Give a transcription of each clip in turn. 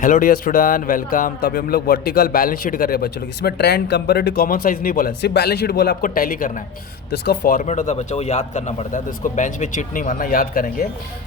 Hello dear student welcome. तो अभी हम लोग वर्टिकल बैलेंस शीट कर रहे हैं बच्चों लोग। इसमें ट्रेंड कंपैरेटिव कॉमन साइज नहीं बोला है, सिर्फ बैलेंस शीट बोला। आपको टैली करना है तो इसका फॉर्मेट होता है बच्चों, वो याद करना पड़ता है। तो इसको बेंच पे चिट नहीं मारना, याद करेंगे।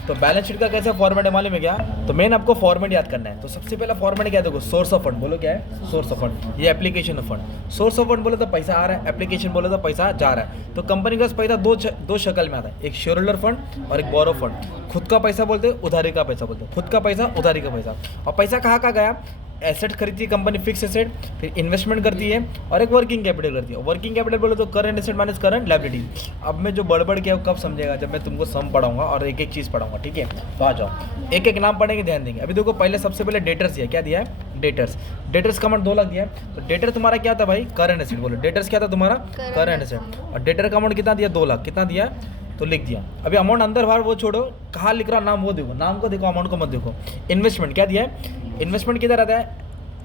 तो बैलेंस शीट का कैसा फॉर्मेट है मालूम है क्या? तो मेन आपको फॉर्मेट याद करना है। तो सबसे पहला फॉर्मेट क्या है देखो, सोर्स ऑफ फंड बोलो क्या है? Source of fund. ये application of fund. Source of fund बोले तो पैसा आ रहा है, एप्लीकेशन बोले तो पैसा जा रहा है। तो कंपनी का पैसा दो शक्ल में आता है, एक शेयर होल्डर फंड और एक बोरो फंड। खुद का पैसा बोलते हैं, उधारी का पैसा बोलते हैं। खुद का पैसा, उधारी का पैसा। और पैसा कहाँ कहाँ गया? एसेट खरीदती है कंपनी, फिक्स एसेट, फिर इन्वेस्टमेंट करती है और एक वर्किंग कैपिटल करती है। वर्किंग कैपिटल बोले तो current asset minus current liability. अब मैं जो बड़बड़ किया वो कब समझेगा? जब मैं तुमको सम पढ़ाऊंगा और एक एक चीज़ पढ़ाऊंगा, ठीक है? तो आ जाओ, एक एक नाम पढ़ेंगे, ध्यान देंगे। अभी देखो, पहले सबसे पहले डेटर्स दिया, क्या दिया है? डेटर्स। डेटर्स का अमाउंट 2 लाख दिया है। तो डेटर तुम्हारा क्या था भाई? Current asset. बोलो डेटर्स क्या था तुम्हारा? Current asset. और डेटर का अमाउंट कितना दिया? 2 लाख। कितना दिया? तो लिख दिया। अभी अमाउंट अंदर बाहर वो छोड़ो, कहाँ लिख रहा नाम वो देखो, नाम को देखो, अमाउंट को मत देखो। इन्वेस्टमेंट क्या दिया है? इन्वेस्टमेंट किधर आता है?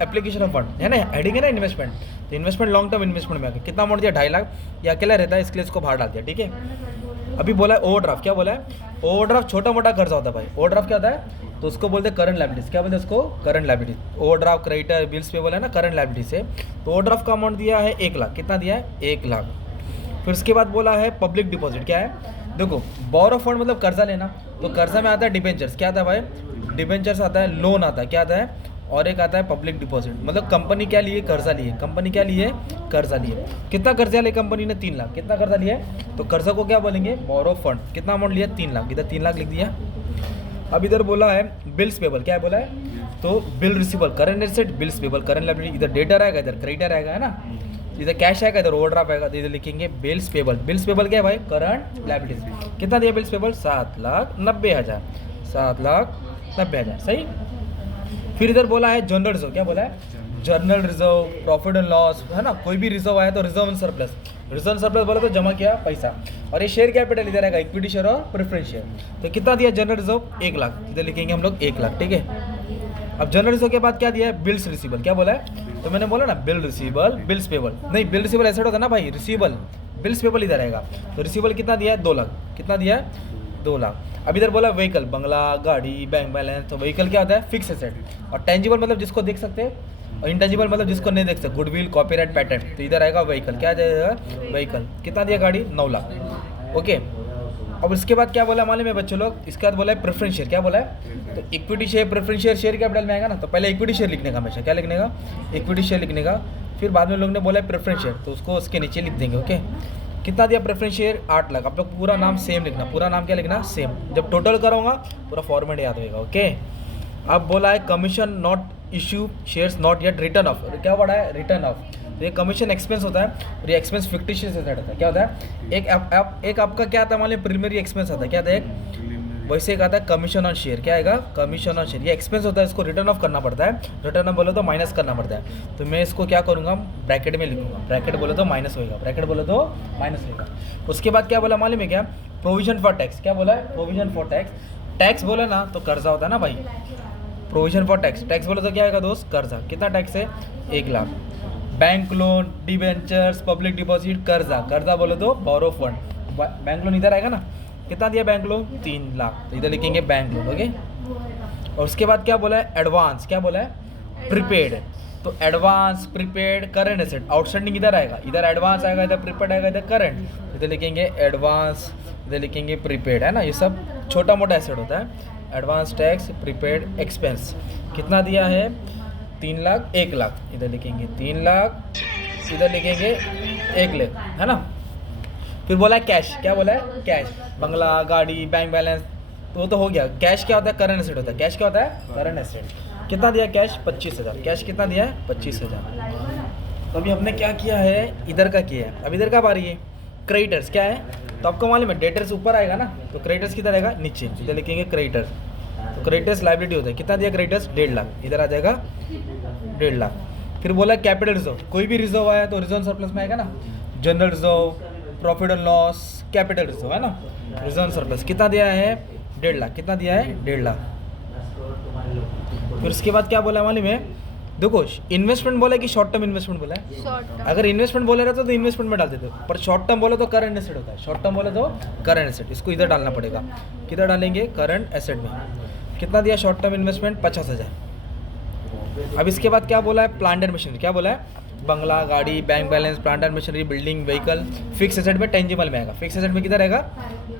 एप्लीकेशन ऑफ फंड है ना, हेडिंग है ना इन्वेस्टमेंट। तो इन्वेस्टमेंट लॉन्ग टर्म इन्वेस्टमेंट में आ गया। कितना अमाउंट दिया? 2.5 लाख। ये अकेला रहता है इसके लिए इसको बाहर डाल दिया, ठीक है? अभी बोला है ओवरड्राफ्ट। क्या बोला है? ओवरड्राफ्ट छोटा मोटा खर्चा होता है भाई। ओवरड्राफ्ट क्या होता है? तो उसको बोलते हैं करंट लायबिलिटीज। क्या बोलते हैं उसको? Current liability. Overdraft, creditor, bills पे बोला है ना, करंट लायबिलिटी से। तो ओवरड्राफ्ट का अमाउंट दिया है 1 लाख। कितना दिया है? 1 लाख। फिर उसके बाद बोला है पब्लिक डिपॉजिट। क्या है? देखो, बोरो फंड मतलब कर्जा लेना। तो कर्जा में आता है डिबेंचर्स। क्या आता है भाई? डिबेंचर्स आता है, लोन आता है। क्या आता है? और एक आता है पब्लिक डिपॉजिट। मतलब कंपनी क्या लिए? कर्जा लिए। कंपनी क्या लिए? कर्जा लिए। कितना कर्जा लिया कंपनी ने? 3 लाख। कितना कर्जा लिया? तो कर्जा को क्या बोलेंगे? बोरो फंड। कितना अमाउंट लिया? 3 लाख। इधर 3 लाख लिख दिया। अब इधर बोला है बिल्स पेबल। क्या है बोला है? तो bill receivable, current asset, bills payable, current liability. इधर डेटर आएगा, इधर क्रेडिटर आएगा, है ना? इधर कैश आएगा, इधर ओवरड्राफ्ट आएगा। तो इधर लिखेंगे बिल्स पेबल। बिल्स पेबल क्या है भाई? Current liabilities. कितना दिया बिल्स पेबल? 7,90,000। 7,90,000, सही। फिर इधर बोला है जनरल रिजर्व। क्या बोला है? General reserve, profit and loss, है ना? कोई भी रिजर्व आया तो reserve and surplus. Reserve and surplus बोला तो जमा किया पैसा। और ये शेयर कैपिटल इधर आएगा, इक्विटी शेयर और प्रेफरेंस शेयर। तो कितना दिया जनरल रिजर्व? 1 लाख। इधर लिखेंगे हम लोग 1 लाख, ठीक है? अब जनरल रिजर्व के बाद क्या दिया है? Bills receivable. क्या बोला है? तो मैंने बोला ना, बिल रिसीबल, बिल्स पेबल। नहीं, बिल रिसीबल एसेट होता है ना भाई, रिसीबल। बिल्स पेबल इधर आएगा। तो रिसीबल कितना दिया है? 2 लाख। कितना दिया है? 2 लाख। अब इधर बोला व्हीकल, बंगला, गाड़ी, बैंक बैलेंस। तो व्हीकल क्या होता है? Fix asset. और टेंजिबल मतलब जिसको देख सकते हैं, और इंटेंजिबल मतलब जिसको नहीं देख सकते, गुडविल, कॉपीराइट, पैटेंट। तो इधर आएगा व्हीकल। क्या जाएगा? व्हीकल। कितना दिया गाड़ी? 9 लाख। ओके। अब उसके बाद क्या बोला मालूम है बच्चों लोग? इसके बाद बोला है प्रेफरेंस शेयर। क्या बोला है? तो equity share, preference share, share capital में आएगा ना। तो पहले इक्विटी शेयर लिखने का, हमेशा क्या लिखने का? इक्विटी शेयर लिखने का। फिर बाद में लोग ने बोला है प्रेफरेंस शेयर, तो उसको उसके नीचे लिख देंगे। ओके। कितना दिया प्रेफरेंस शेयर? 8 लाख। आप लोग पूरा नाम सेम लिखना। पूरा नाम क्या लिखना? सेम। जब टोटल करूँगा पूरा फॉर्मेट याद होगा। ओके। अब बोला है commission not issue, shares not yet return of. क्या पड़ा है? Return of. तो ये कमीशन एक्सपेंस होता है और ये एक्सपेंस फिक्टिशियस एसेट होता है। क्या होता है? एक आपका क्या आता है मान लीजिए प्रीमियरी एक्सपेंस आता है। क्या आता है? एक वैसे एक आता है कमीशन ऑन शेयर। क्या आएगा? Commission on share. ये एक्सपेंस होता है, इसको रिटर्न ऑफ करना पड़ता है। रिटर्न ऑफ बोले तो माइनस करना पड़ता है। तो मैं इसको क्या करूँगा? ब्रैकेट में लिखूंगा। ब्रैकेट बोले तो माइनस होगा, ब्रैकेट बोले तो माइनस होगा। उसके बाद क्या बोला मालूम है क्या? Provision for tax. क्या बोला है? Provision for tax. टैक्स बोले ना तो कर्जा होता है ना भाई। प्रोविजन फॉर टैक्स, टैक्स बोले तो क्या आएगा दोस्त? कर्जा। कितना टैक्स है? 1 lakh. Bank loan, debentures, public deposit, कर्जा। कर्जा बोले तो बोरो फंड। बैंक लोन इधर आएगा ना। कितना दिया बैंक लोन? 3 लाख। तो इधर लिखेंगे बैंक लोन। ओके। और उसके बाद क्या बोला है? एडवांस। क्या बोला है? प्रीपेड। तो advance, prepaid, current asset. Outstanding इधर आएगा, इधर एडवांस आएगा, इधर प्रीपेड आएगा, इधर करंट। इधर लिखेंगे एडवांस, इधर लिखेंगे प्रीपेड, है ना? ये सब छोटा मोटा एसेट होता है। Advance, tax, prepaid, expense. कितना दिया है? 3 लाख, 1 लाख। इधर लिखेंगे 3 लाख, इधर लिखेंगे 1 लाख, है ना? फिर बोला है कैश। क्या बोला है? कैश, बंगला, गाड़ी, बैंक बैलेंस। तो वो तो हो गया। कैश क्या होता है? करंट एसेट होता है। कैश क्या होता है? Current asset. कितना दिया कैश? 25,000। कैश कितना दिया है? 25,000। तो अभी हमने क्या किया है? इधर का किया है। अब इधर का बारी है क्रेडिटर्स। क्या है? तो आपको मालूम है डेटर्स ऊपर आएगा ना, तो क्रेडिटर्स किधर आएगा? नीचे। इधर लिखेंगे क्रेडिटर्स। तो क्रेडिटर्स लायबिलिटी होता है। कितना दिया क्रेडिटर्स? 1.5 लाख। इधर आ जाएगा 1.5 लाख। फिर बोला कैपिटल रिजर्व। कोई भी रिजर्व आया तो रिजर्व सरप्लस में आएगा ना। General reserve, profit and loss, capital reserve, है ना? Reserve surplus. कितना दिया है? 1.5 लाख। कितना दिया है? 1.5 लाख। फिर उसके बाद क्या बोला मालूम है? देखो, इन्वेस्टमेंट बोला कि शॉर्ट टर्म इन्वेस्टमेंट बोला है? Short term. अगर इन्वेस्टमेंट बोले रहता तो इन्वेस्टमेंट में डाल देते, पर शॉर्ट टर्म बोले तो करंट एसेट होता है। शॉर्ट टर्म बोले तो करंट एसेट, इसको इधर डालना पड़ेगा। किधर डालेंगे? करंट एसेट में। कितना दिया शॉर्ट टर्म इन्वेस्टमेंट? 50,000। अब इसके बाद क्या बोला है, प्लांट एंड मशीनरी, क्या बोला है, बंगला, गाड़ी, bank balance, plant and machinery, building, vehicle, fix asset में टेंजिबल में आएगा। फिक्स एसेट में कितना रहेगा,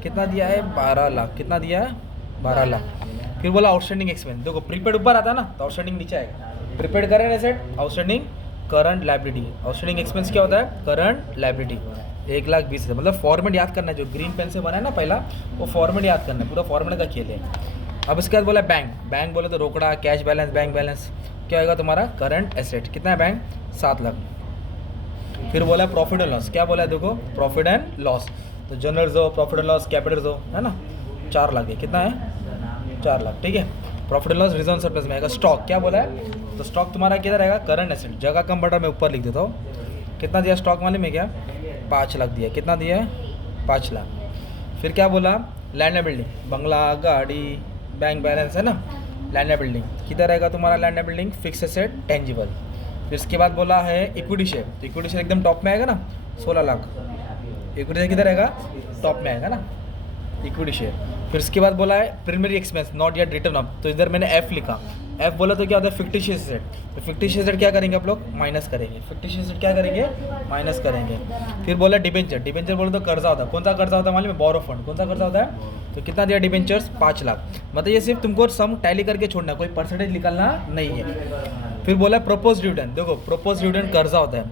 कितना दिया है 12 लाख, कितना दिया है 12 लाख। फिर बोला आउटस्टैंडिंग एक्सपेंस, देखो प्रीपेड ऊपर आता है ना तो आउटस्टैंडिंग नीचे आएगा। Prepaid current asset, outstanding current liability. Outstanding expense क्या होता है, करंट लायबिलिटी। 1,20,000, मतलब फॉर्मेट याद करना है, जो ग्रीन पेन से बना है ना पहला वो फॉर्मेट याद करना है, पूरा फॉर्मेट का खेल है। अब इसके बाद बोला बैंक, बैंक बोले तो रोकड़ा, कैश बैलेंस, बैंक बैलेंस, क्या होगा तुम्हारा करंट एसेट। कितना है बैंक, 7 लाख। फिर बोला प्रॉफिट एंड लॉस, क्या बोला है देखो, प्रॉफिट एंड लॉस, तो general reserve, profit and loss, capital reserve, है ना, 4 लाख है। कितना है 4 लाख, ठीक है। Profit and loss reserve surplus में आएगा। स्टॉक, क्या बोला है, तो स्टॉक तुम्हारा किधर आएगा, करंट एसेट। जगह कम बटा मैं ऊपर लिख देता हूँ। कितना दिया स्टॉक मालूम है क्या, 5 लाख दिया। कितना दिया है 5 लाख। फिर क्या बोला, लैंड एंड बिल्डिंग, बंगला, गाड़ी, बैंक बैलेंस, है ना, लैंड एंड बिल्डिंग किधर रहेगा तुम्हारा, land and building, fix asset, tangible. फिर इसके बाद बोला है इक्विटी शेयर, तो इक्विटी शेयर एकदम टॉप में आएगा ना, 16 लाख। इक्विटी शेयर किधर आएगा, टॉप में आएगा ना, इक्विटी शेयर। फिर इसके बाद बोला है primary expense not yet return up, तो इधर मैंने एफ लिखा। एफ बोला तो क्या होता है, फिक्टिशियस एसेट, तो फिक्टिशियस एसेट क्या करेंगे आप लोग, माइनस करेंगे। फिक्टिशियस एसेट क्या करेंगे, माइनस करेंगे। फिर बोला डिबेंचर, डिबेंचर बोले तो कर्जा होता है। कौन सा कर्जा होता है मालूम है, बोरो फंड। कौन सा कर्जा होता है, तो कितना दिया डिबेंचर्स, 5 लाख। मतलब ये सिर्फ तुमको सम टैली करके छोड़ना, कोई परसेंटेज निकालना नहीं है। फिर बोला प्रोपोज डिविडेंड, देखो प्रोपोज डिविडेंड कर्जा होता है।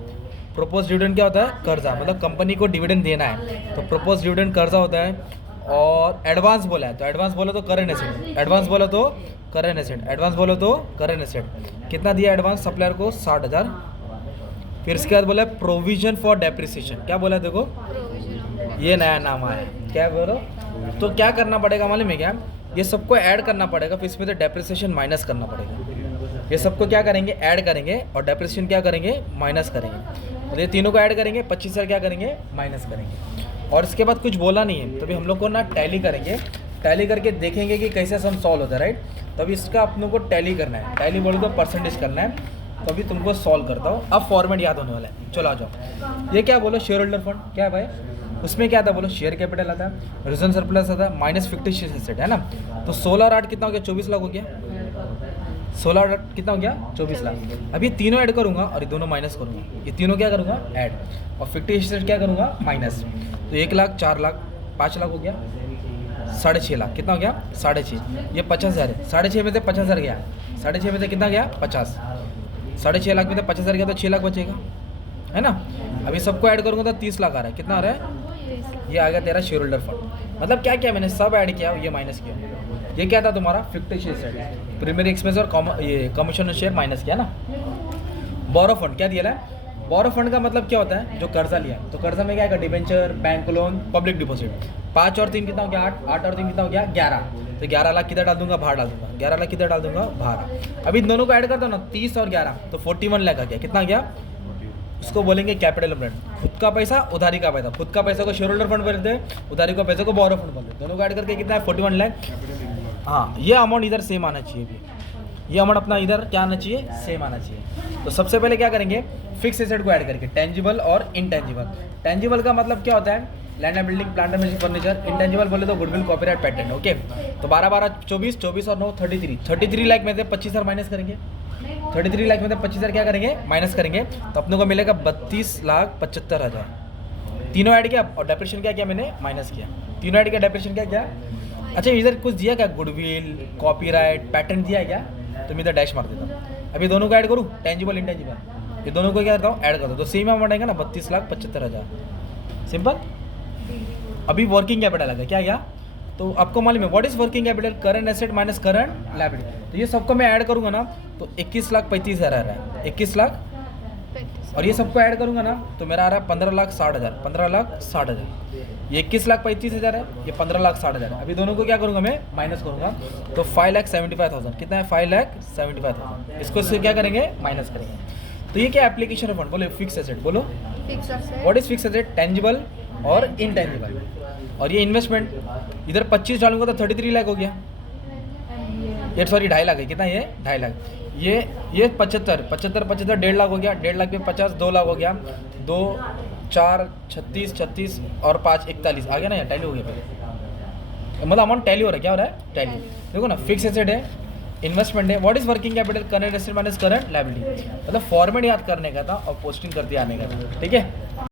प्रोपोज डिविडेंड क्या होता है, कर्जा, मतलब कंपनी को डिविडेंड देना है, तो प्रोपोज डिविडेंड कर्जा होता है। और एडवांस बोला है, तो एडवांस बोलो तो करंट एसेट, एडवांस बोलो तो करंट एसेट, एडवांस बोलो तो करंट एसेट। कितना दिया एडवांस सप्लायर को, 60,000। फिर इसके बाद बोला है प्रोविजन फॉर डेप्रिसिएशन, क्या बोला है देखो, ये नया नाम आया, क्या बोलो, तो क्या करना पड़ेगा मालूम है क्या, ये सबको ऐड करना पड़ेगा, फिर इसमें तो डेप्रिसिएशन माइनस करना पड़ेगा। ये सबको क्या करेंगे, ऐड करेंगे, और डेप्रिसिएशन क्या करेंगे, माइनस करेंगे। तो ये तीनों को ऐड करेंगे, 25,000 क्या करेंगे, माइनस करेंगे। और इसके बाद कुछ बोला नहीं है, तभी हम लोग को ना टैली करेंगे, टैली करके देखेंगे कि कैसे सम सॉल्व होता है, राइट। तभी इसका अपनों को टैली करना है, टैली बोलो तो परसेंटेज करना है, तभी तुमको सॉल्व करता हूँ। अब फॉर्मेट याद होने वाला है, चलो आ जाओ। ये क्या बोलो, शेयर होल्डर फंड, क्या है भाई, उसमें क्या था बोलो, शेयर कैपिटल आता है, रिजर्व सरप्लस आता है, माइनस फिक्टिशियस एसेट, है ना। तो 16 और 8 कितना हो गया, 24 लाख हो गया। 16 और 8 कितना हो गया, 24 लाख। अब ये तीनों ऐड करूँगा और ये दोनों माइनस करूँगा, ये तीनों क्या करूँगा, ऐड, और फिक्टिशियस एसेट क्या करूँगा, माइनस। तो 1 लाख, 4 लाख, 5 लाख हो गया, 6.5 लाख, कितना हो गया, 6.5। ये 50,000 है, 6.5 में से 50,000 गया, 6.5 में से कितना गया, 50। 6.5 लाख में से 50,000 गया तो 6 लाख बचेगा, है ना। अभी सबको ऐड करूँगा तो 30 लाख आ रहा है। कितना आ रहा है, ये आ गया तेरा शेयर होल्डर फंड। मतलब क्या किया मैंने, सब ऐड किया, ये माइनस किया। ये क्या था तुम्हारा, फिक्टिशियस एसेट, प्राइमरी एक्सपेंस और ये कमीशन शेयर माइनस किया ना। बोरो फंड क्या दिया है, बोरो फंड का मतलब क्या होता है, जो कर्जा लिया, तो कर्जा में क्या है, debenture, bank loan, public deposit. 5 और 3 कितना हो गया, 8, 8 और 3 कितना हो गया, 11। तो 11 लाख किधर डाल दूंगा, बाहर डाल दूंगा, 11 लाख किधर डाल दूंगा, बाहर। अभी दोनों को ऐड करता हूँ ना, 30 और 11 तो 41 लाख आ गया। कितना गया, उसको बोलेंगे कैपिटल इम्प्रूवमेंट। खुद का पैसा, उधारी का पैसा, खुद का पैसा को शेयर होल्डर फंड बोलते हैं, उधारी का पैसा को बोरो फंड बोलते हैं। दोनों को ऐड करके कितना है, 41 लाख। हाँ, ये अमाउंट इधर सेम आना चाहिए भी, ये अमाउंट अपना इधर क्या आना चाहिए, सेम आना चाहिए। तो सबसे पहले क्या करेंगे, फिक्स एसेट को ऐड करके, टेंजिबल और इनटेंजिबल। टेंजिबल का मतलब क्या होता है, land and building, plant and machine, furniture. Intangible बोले तो गुडविल, कॉपीराइट, पेटेंट, ओके। तो 12, 12, 24, 24 और 9, 33 लाख में से 25,000 माइनस करेंगे। 33 लाख में से 25,000 क्या करेंगे, माइनस करेंगे, तो अपने को मिलेगा 32,75,000। तीनों ऐड किया और डेप्रिसिएशन क्या किया मैंने, माइनस किया। तीनों ऐड किया, डेप्रिसिएशन क्या किया। अच्छा इधर कुछ दिया क्या, गुडविल, कॉपीराइट, पेटेंट दिया है क्या, तो मैं इधर डैश मार देता हूँ। अभी दोनों को ऐड करूँ, टेंजिबल, इनटेंजिबल, ये दोनों को क्या करता हूँ, ऐड कर दो, तो सेम अमाउंट आएगा ना, 32,75,000, सिंपल। अभी वर्किंग कैपिटल आ गया, क्या गया, तो आपको मालूम है what is working capital, current asset minus current liability. तो ये सबको मैं ऐड करूँगा ना, तो 21,35,000 आ रहा है, 21 लाख। और ये सबको ऐड करूँगा ना, तो मेरा आ रहा है 15,60,000, 15,60,000। ये 21,35,000 है, ये 15,60,000 है। अभी दोनों को क्या करूँगा मैं, माइनस करूँगा, तो 5,75,000। कितना है, 5,75,000। इसको इससे क्या करेंगे, माइनस करेंगे। तो ये क्या एप्लीकेशन है फंड, बोलो फिक्स एसेट, बोलो what is fix asset, tangible और इनटेंजिबल। और ये इन्वेस्टमेंट, इधर 25 डालूंगा तो 33 लाख हो गया, ये सॉरी 2.5 लाख है, कितना ये 2.5 लाख। ये 75 1.5 लाख हो गया, 1.5 लाख पे 50 2 लाख हो गया, 2 4 36 और 5 41 आ गया ना, यहाँ टैली हो गया फिर, मतलब अमाउंट टैली हो रहा है, क्या हो रहा है, टैली। देखो ना, फिक्स एसेट है, इन्वेस्टमेंट है, what is working capital, current asset minus current liability, मतलब फॉर्मेट याद करने का था और पोस्टिंग कर दिया आने का था, ठीक है।